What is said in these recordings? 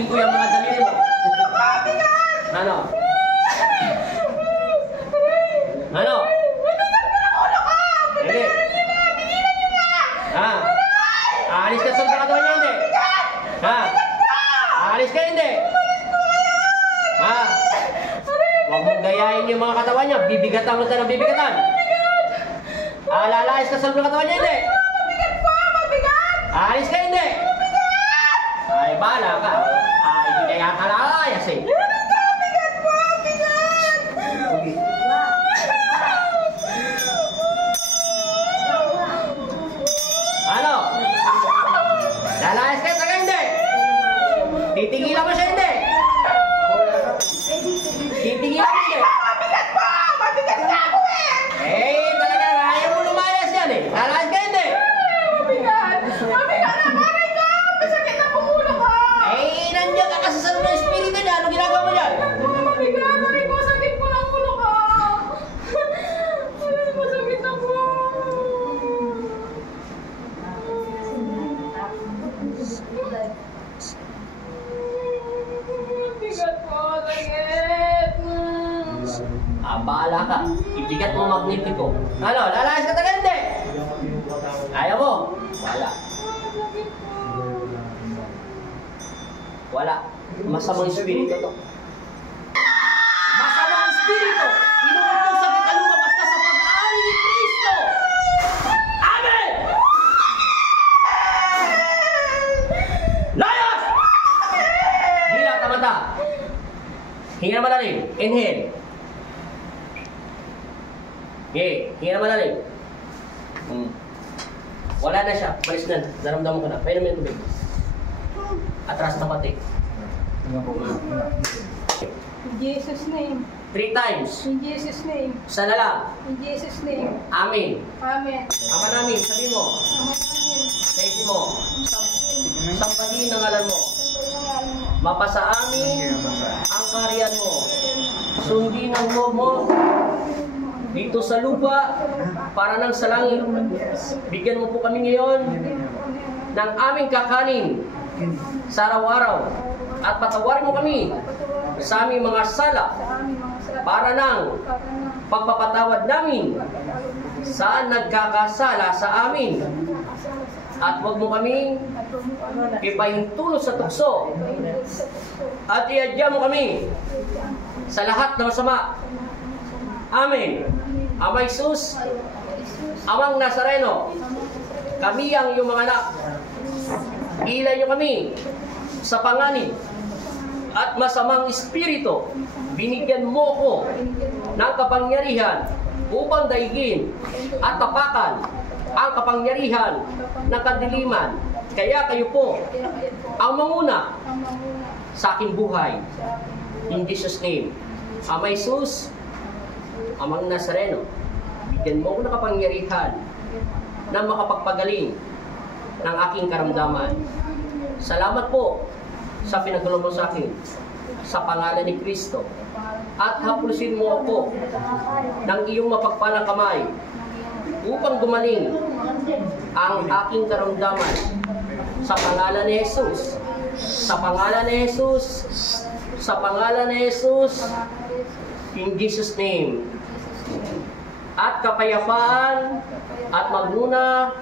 Titiingin ko yung mga daliri mo. Ano? Ano? Hindi. Ha? Aalis ka sa katawan niya, hindi? Ha? Aalis ka, hindi? Ha? Huwag mong gayahin yung mga katawan niya. Bibigatan mo tayo ng bibigatan. Lalayas ka sa katawan niya, hindi? Aalis ka, hindi? Ay, bahala ka. Hindi kaya ka lalayas eh. Ano? Lalayas ka, taga hindi? Titigilan mo siya, hindi? Titigilan mo siya. Mabigat na ako eh! Talaga, ayaw mo lumayas yan eh. Lalayas ka, hindi? Mabigat na bakit ka? Masakit na pumulo ka! Nandiyan ka kasi sa loob ng espiritu niya. Ano ginagawa mo dyan? Mabigat, aray ko, sakit mo ng ulo ka! Aray ko, sakit ako! Mabigat po, sakit! Bahala ka. Ibigat mo magnetiko. Ano? Lalayas ka taga hindi? Ayaw mo? Wala. Wala. Masamang espiritu to. Masamang espiritu! Inuutos sa kita lumabas ka sa pag-aari ni Kristo! Amen! Layas! Dila, tamata. Hinga na malalim. Inhale. Okay, hinga na malalim. Wala na siya. Balis na. Naramdaman ko na. Pwede mo yung tubig. Atras na pati. In Jesus' name. 3 times. In Jesus' name. Isa na lang. In Jesus' name. Amin. Amen. Ama namin, sabi mo. Amen. Sabi mo. Sampalin ang ngalan mo. Mapasa amin ang kaharian mo. Sundin ang loob mo dito sa lupa para nang sa langit. Bigyan mo po kami ngayon ng aming kakanin sa araw-araw at patawarin mo kami sa aming mga sala para nang pagpapatawad namin saan nagkakasala sa amin, at huwag mo kami ipahintulot sa tukso at iadya mo kami sa lahat ng masama. Amen. Ama Jesus, Amang Nazareno, kami ang iyong mga anak. Ilay niyo kami sa panganib at masamang espiritu. Binigyan mo ko ng kapangyarihan upang daigin at tapakan ang kapangyarihan ng kadiliman. Kaya kayo po ang manguna sa aking buhay. In Jesus' name. Ama Jesus, Amang Nazareno, bigyan mo ko ng kapangyarihan na makapagpagaling ng aking karamdaman. Salamat po sa pinagulong mo sa akin sa pangalan ni Kristo. At haplusin mo ako ng iyong mapagpalang kamay upang gumaling ang aking karamdaman sa pangalan ni Jesus. Sa pangalan ni Jesus. Sa pangalan ni Jesus. In Jesus' name. At kapayapaan at magmuna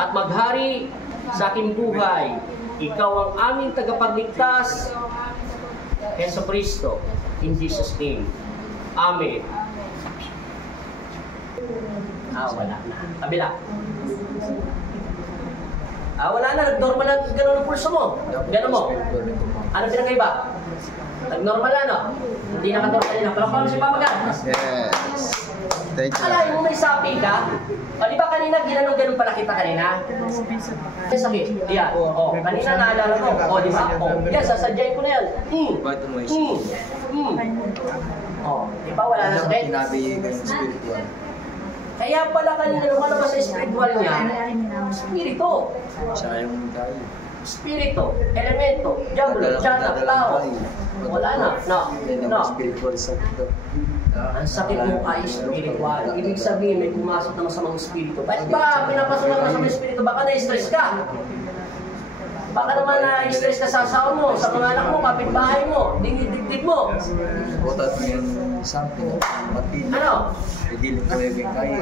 at maghari sa aking buhay. Ikaw ang aming tagapagligtas, Jesu Cristo. In Jesus' name. Amen. Wala na. Kabila. Wala na. Nag-normal na gano'n ang pulso mo. Gano'n mo. Ano pinagkaiba? Nag-normal na, no? Hindi naka-normal na. Palakpakan si Papa God. Yes. Thank you. Alay mo may sapi ka? O di ba kanina ginanong-ganon pala kita kanina? May sakit. Yan. O, kanina naalala mo. O, di ba? O, yan, sasadyain ko na yan. O, di ba wala na sakit? Spiritual. Kaya pala kanina lumalabas sa spiritual niya, spirito. Sayang tayo. Spirito, elemento, diablo, tiyanak, tao. Wala na. No. Spiritual sa ito. Ang sakit mo ay spiritual. Ibig sabihin, may pumasok na masamang espiritu. Bakit ba pinapasok na masamang espiritu? Baka na-stress ka. Baka naman na-stress ka sa asawa mo, sa mga anak mo, kapitbahay mo, dinidikdik mo. Butat mo yung something. Pati. Ano? Hindi ko yung kaya.